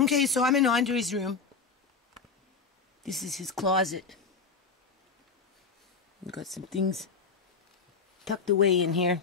Okay, so I'm in Andre's room. This is his closet. We've got some things tucked away in here.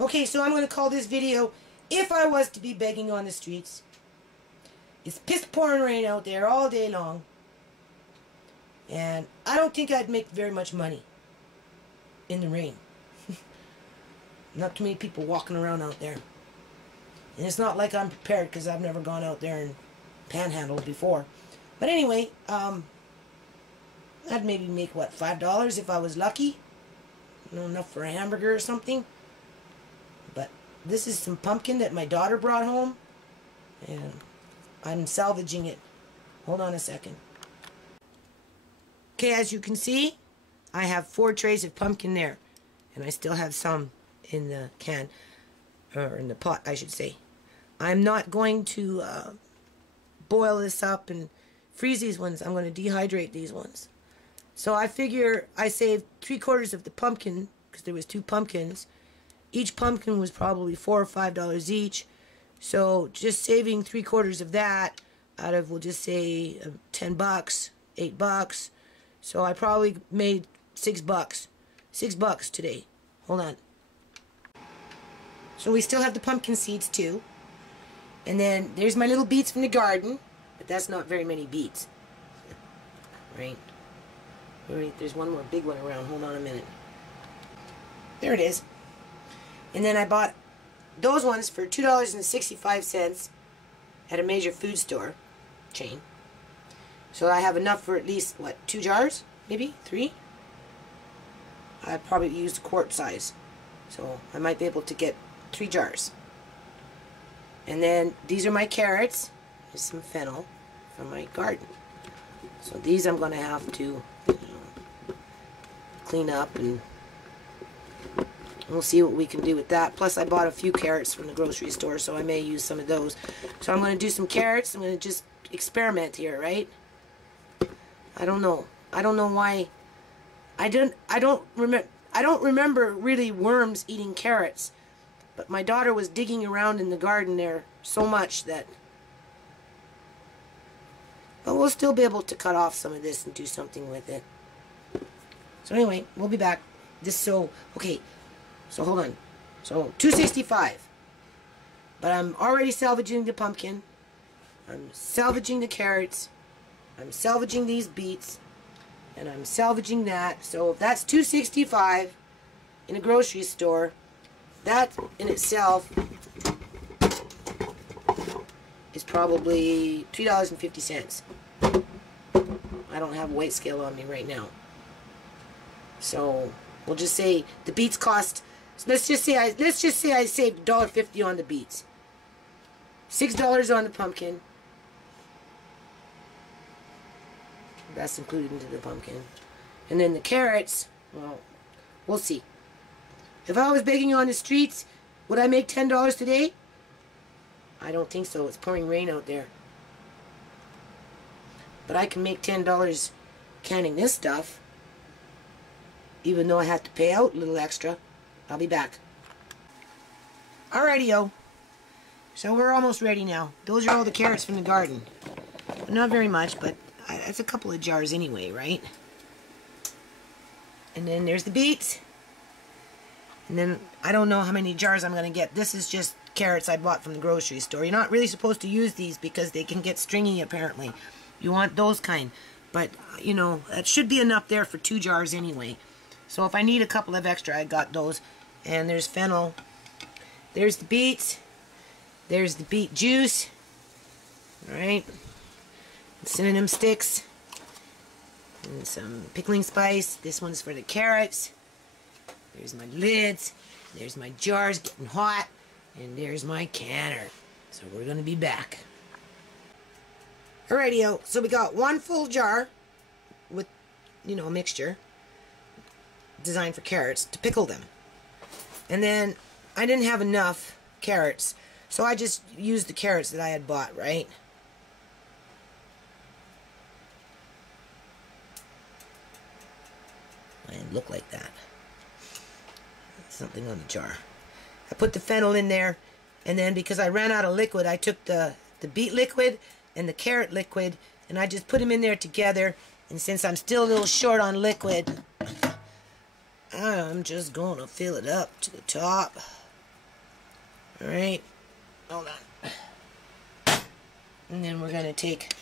Okay, so I'm going to call this video, If I Was to Be Begging on the Streets. It's piss pouring rain out there all day long. And I don't think I'd make very much money in the rain. Not too many people walking around out there. And it's not like I'm prepared because I've never gone out there and panhandled before. But anyway, I'd maybe make, what, $5 if I was lucky? Enough for a hamburger or something. But this is some pumpkin that my daughter brought home. And I'm salvaging it. Hold on a second. Okay, as you can see, I have 4 trays of pumpkin there. And I still have some in the can. Or in the pot, I should say. I'm not going to boil this up and freeze these ones. I'm going to dehydrate these ones. So I figure I saved 3/4 of the pumpkin, because there was 2 pumpkins. Each pumpkin was probably $4 or $5 each. So just saving 3/4 of that out of, we'll just say, $10, $8. So I probably made $6. $6 today. Hold on. So we still have the pumpkin seeds too. And then there's my little beets from the garden. But that's not very many beets. Right? There's one more big one around. Hold on a minute. There it is. And then I bought those ones for $2.65 at a major food store chain. So I have enough for at least, what, 2 jars? Maybe? 3? I probably used quart size. So I might be able to get 3 jars. And then these are my carrots. There's some fennel from my garden. So these I'm going to have to clean up, and we'll see what we can do with that. Plus I bought a few carrots from the grocery store, so I may use some of those. So I'm going to do some carrots. I'm going to just experiment here, right? I don't know. I don't know why. I don't remember really worms eating carrots. But my daughter was digging around in the garden there so much that, but we'll still be able to cut off some of this and do something with it. So anyway, we'll be back. Okay, so hold on. So $2.65. But I'm already salvaging the pumpkin. I'm salvaging the carrots. I'm salvaging these beets. And I'm salvaging that. So if that's $2.65 in a grocery store, that in itself is probably $3.50. I don't have a weight scale on me right now. So we'll just say the beets cost, let's just say I saved $1.50 on the beets. $6 on the pumpkin. That's included into the pumpkin. And then the carrots, well, we'll see. If I was begging on the streets, would I make $10 today? I don't think so. It's pouring rain out there. But I can make $10 canning this stuff, even though I have to pay out a little extra. I'll be back. Alrighty-o. So we're almost ready now. Those are all the carrots from the garden. Not very much, but that's a couple of jars anyway, right? And then there's the beets. And then I don't know how many jars I'm going to get. This is just carrots I bought from the grocery store. You're not really supposed to use these because they can get stringy apparently. You want those kind. But, you know, that should be enough there for 2 jars anyway. So if I need a couple of extra, I got those. And there's fennel. There's the beets. There's the beet juice. Alright. Cinnamon sticks. And some pickling spice. This one's for the carrots. There's my lids. There's my jars getting hot. And there's my canner. So we're going to be back. Alrighty-o. So we got 1 full jar with, you know, a mixture designed for carrots to pickle them. And then I didn't have enough carrots. So I just used the carrots that I had bought, right? And look like that. Something on the jar. I put the fennel in there, and then because I ran out of liquid, I took the beet liquid and the carrot liquid, and I just put them in there together. And since I'm still a little short on liquid, I'm just going to fill it up to the top. Alright, hold on. And then we're going to take,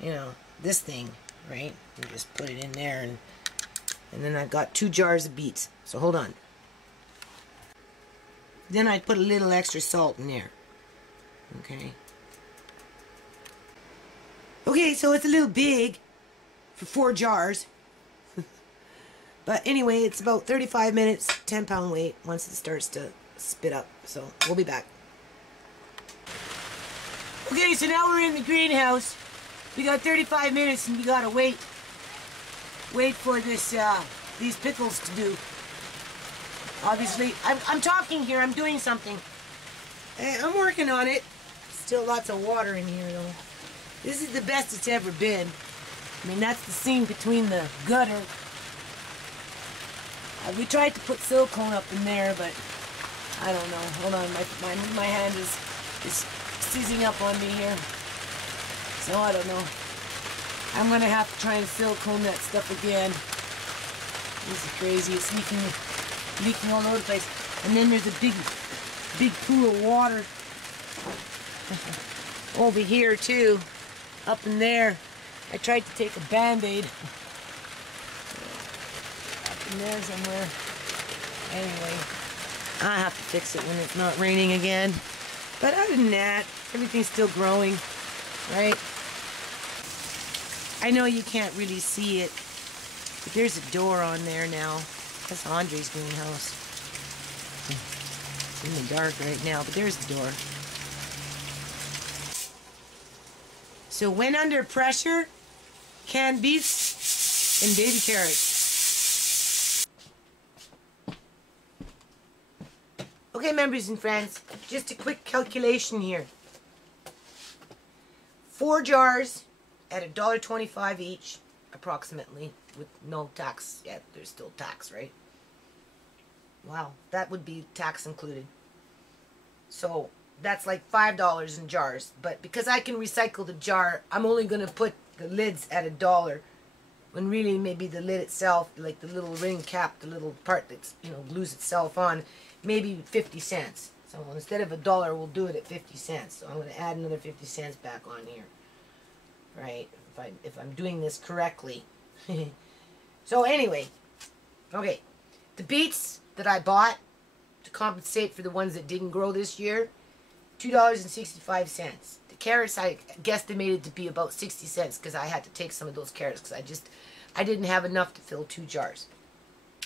you know, this thing, right, and just put it in there, and then I've got 2 jars of beets. So hold on. Then I put a little extra salt in there. Okay. Okay, so it's a little big for 4 jars. But anyway, it's about 35 minutes, 10-pound weight once it starts to spit up. So we'll be back. Okay, so now we're in the greenhouse. We got 35 minutes and we gotta wait for this these pickles to do. Obviously, I'm talking here. I'm doing something. I'm working on it. Still lots of water in here, though. This is the best it's ever been. I mean, that's the seam between the gutter. We tried to put silicone up in there, but I don't know. Hold on, my hand is seizing up on me here. So I don't know. I'm gonna have to try and silicone that stuff again. This is crazy. It's leaking all over the place. And then there's a big pool of water over here too, up in there. I tried to take a Band-Aid up in there somewhere. Anyway, I have to fix it when it's not raining again. But other than that, everything's still growing, right? I know you can't really see it, but there's a door on there now. That's Andre's greenhouse. It's in the dark right now, but there's the door. So when under pressure, canned beets and baby carrots. Okay, members and friends, just a quick calculation here. 4 jars at $1.25 each, approximately, with no tax. Yeah, there's still tax, right? Wow, that would be tax included. So that's like $5 in jars. But because I can recycle the jar, I'm only going to put the lids at $1, when really maybe the lid itself, like the little ring cap, the little part that's, you know, glues itself on, maybe 50 cents. So instead of $1, we'll do it at 50 cents. So I'm going to add another 50 cents back on here, right? If I'm doing this correctly. So anyway, okay, the beets that I bought to compensate for the ones that didn't grow this year, $2.65. The carrots I guesstimated to be about 60 cents because I had to take some of those carrots because I didn't have enough to fill 2 jars.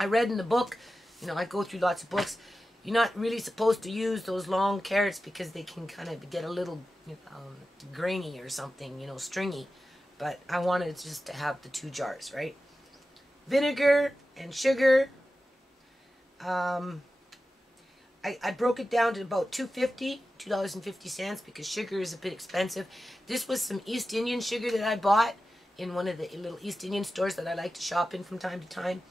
I read in the book, you know, I go through lots of books, you're not really supposed to use those long carrots because they can kind of get a little grainy or something, you know, stringy. But I wanted just to have the 2 jars, right? Vinegar and sugar. I broke it down to about $2.50 because sugar is a bit expensive. This was some East Indian sugar that I bought in one of the little East Indian stores that I like to shop in from time to time.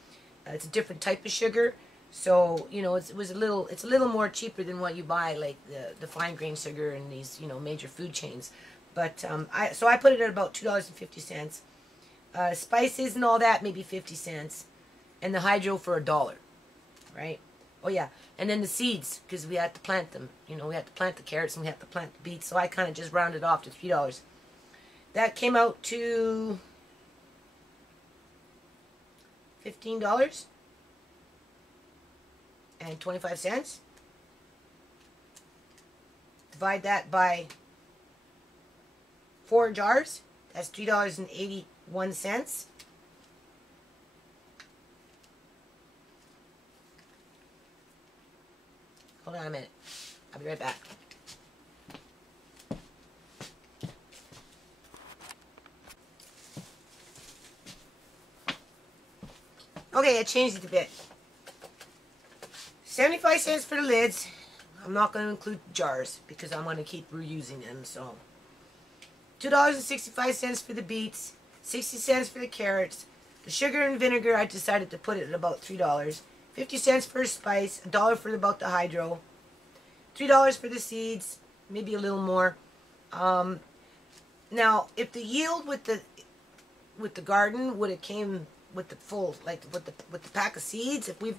It's a different type of sugar, so you know it's a little more cheaper than what you buy, like the fine grain sugar in these, you know, major food chains. But so I put it at about $2.50. Spices and all that, maybe 50 cents, and the hydro for $1, right? Oh yeah, and then the seeds, because we had to plant them. You know, we had to plant the carrots and we had to plant the beets, so I kind of just rounded off to $3. That came out to $15.25. Divide that by 4 jars. That's $3.81. Hold on a minute. I'll be right back. Okay, I changed it a bit. 75 cents for the lids. I'm not going to include jars because I'm going to keep reusing them. So $2.65 for the beets, 60 cents for the carrots, The sugar and vinegar, I decided to put it at about $3. 50 cents for a spice, $1 for about the hydro, $3 for the seeds, maybe a little more. Now, if the yield with the garden would have came with the full, like with the pack of seeds, if we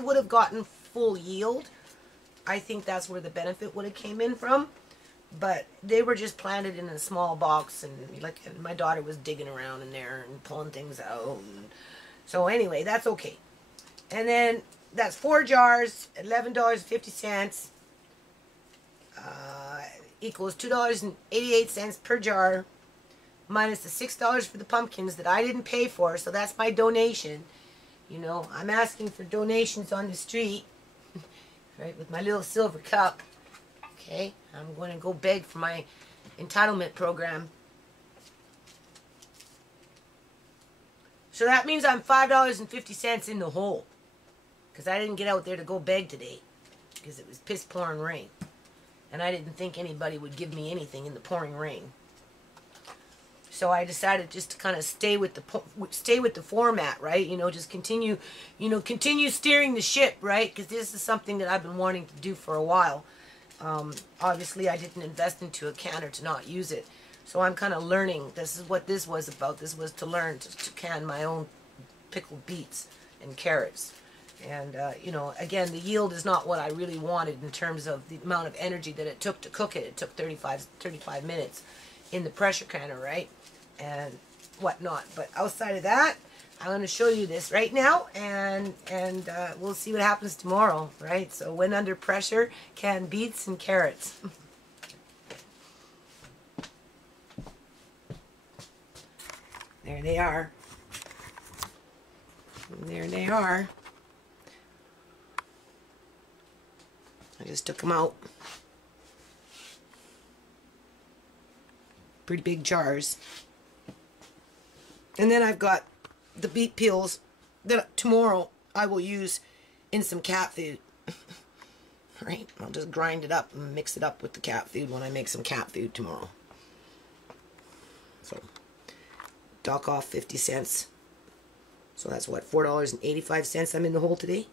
would have gotten full yield, I think that's where the benefit would have came in from. But they were just planted in a small box, and and my daughter was digging around in there and pulling things out. And so anyway, that's okay. And then that's 4 jars, $11.50, equals $2.88 per jar, minus the $6 for the pumpkins that I didn't pay for. So that's my donation. You know, I'm asking for donations on the street, right, with my little silver cup. Okay, I'm going to go beg for my entitlement program. So that means I'm $5.50 in the hole, because I didn't get out there to go beg today, because it was piss pouring rain, and I didn't think anybody would give me anything in the pouring rain. So I decided just to kind of stay with the format, right? You know, just continue steering the ship, right? Because this is something that I've been wanting to do for a while. Obviously, I didn't invest into a canner to not use it. So I'm kind of learning. This is what this was about. This was to learn to can my own pickled beets and carrots. And, you know, again, the yield is not what I really wanted in terms of the amount of energy that it took to cook it. It took 35 minutes in the pressure canner, right? And whatnot. But outside of that, I'm going to show you this right now, and we'll see what happens tomorrow, right? So when under pressure, can beets and carrots. There they are. There they are. I just took them out. Pretty big jars. And then I've got the beet peels that tomorrow I will use in some cat food. Right? I'll just grind it up and mix it up with the cat food when I make some cat food tomorrow. So, dock off 50 cents. So that's what, $4.85 I'm in the hole today?